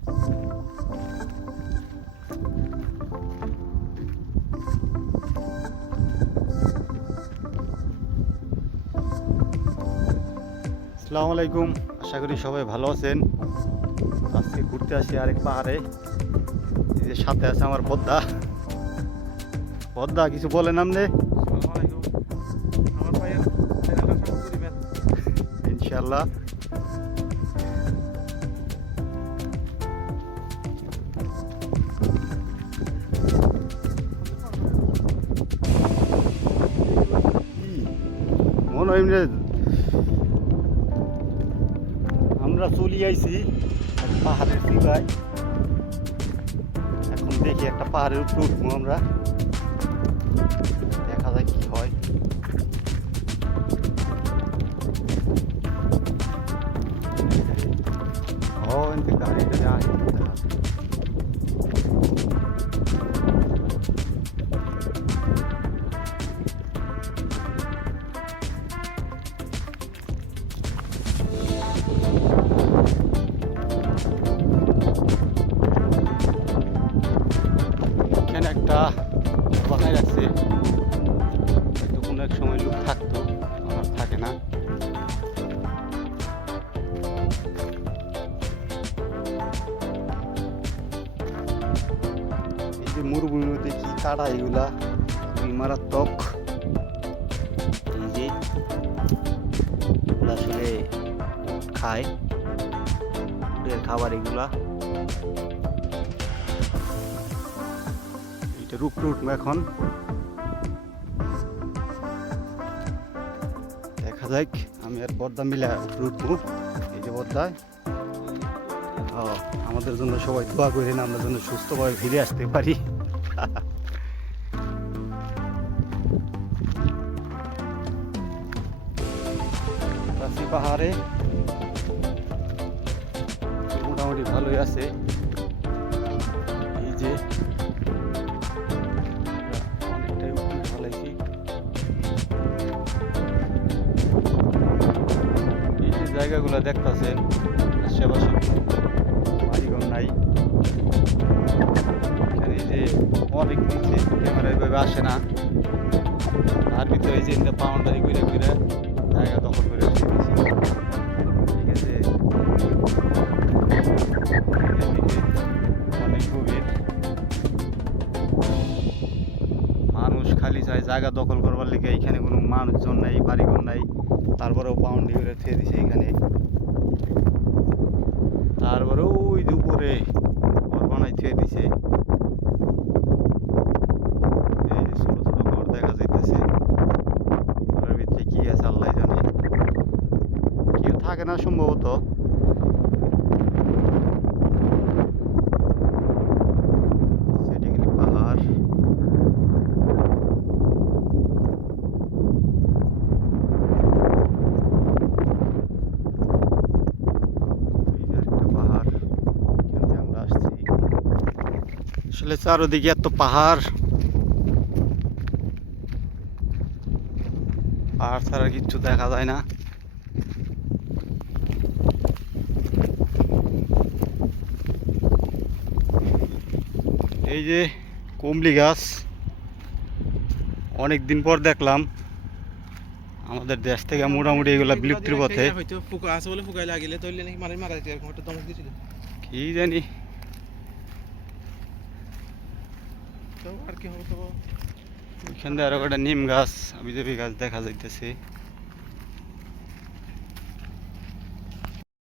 আসসালামু আলাইকুম, আশা করি সবাই ভালো আছেন। আজকে ঘুরতে আসি আরেক পাহাড়ে। এই যে সাথে আছে আমার পদ্মা। পদ্মা, কিছু বলেন আপনি? ইনশাল্লাহ। মনে হয় আমরা চলে আইছি এক পাহাড়ের শিলায়। এখন দেখি একটা পাহাড়ের উপরে উঠবো আমরা, দেখা যায় কি হয়। গাড়িটা যায় এখানে একটা বানায় রাখছে, হয়তো কোনো এক সময় লোক থাকতো, আমার থাকে না। এই যে মরুভূমির মধ্যে কি কাটা এগুলা, খুবই মারাত্মক। এই যে এগুলা আসলে খায়, উটের খাবার এগুলা। এটা উপরে উঠবো এখন, দেখা যাক। আমি আর পর্দা মিলে উপরে উঠবো। এই যে পর্দায় আমাদের জন্য সবাই দোয়া করেন, আমরা যেন সুস্থভাবে ফিরে আসতে পারি। পাহাড়ে মোটামুটি ভালোই আছে। এই যে অনেকটাই উপরে ঢালাইছি। এই যে জায়গাগুলো দেখতেছেন, আশেপাশে বাড়িঘর নাই। এখানে যে অনেক নিচে, ক্যামেরা এভাবে আসে না। তার ভিতরে এই যে বাউন্ডারি ঘুরে ঘুরে জায়গা দখল করে রেখেছি। ঠিক আছে, অনেক গভীর। মানুষ খালি চায় জায়গা দখল করবার লিগে। এখানে কোনো মানুষজন নাই, বাড়িঘর নাই, তারপরেও বাউন্ডারি করে থুয়ে দিছে এখানে। তারপরে ওই দুপুরে ঘর বানাই থুয়ে দিছে। এই যে ছোট ছোট ঘর দেখা যাইতেছে, ঘরের ভিতরে কি আছে আল্লাহ জানে। কেউ থাকে না সম্ভবত। পাহাড়, আসলে চারোদিকে এত পাহাড়, পাহাড় ছাড়া কিচ্ছু দেখা যায় না। এই যে কমলি গাছ, অনেক দিন পর দেখলাম। আমাদের দেশ থেকে মোটামুটি এগুলা বিলুপ্তির পথে। কি জানি ওইখান দিয়ে আরো একটা নিম গাছ, বিজেপি গাছ দেখা যাইতেছে।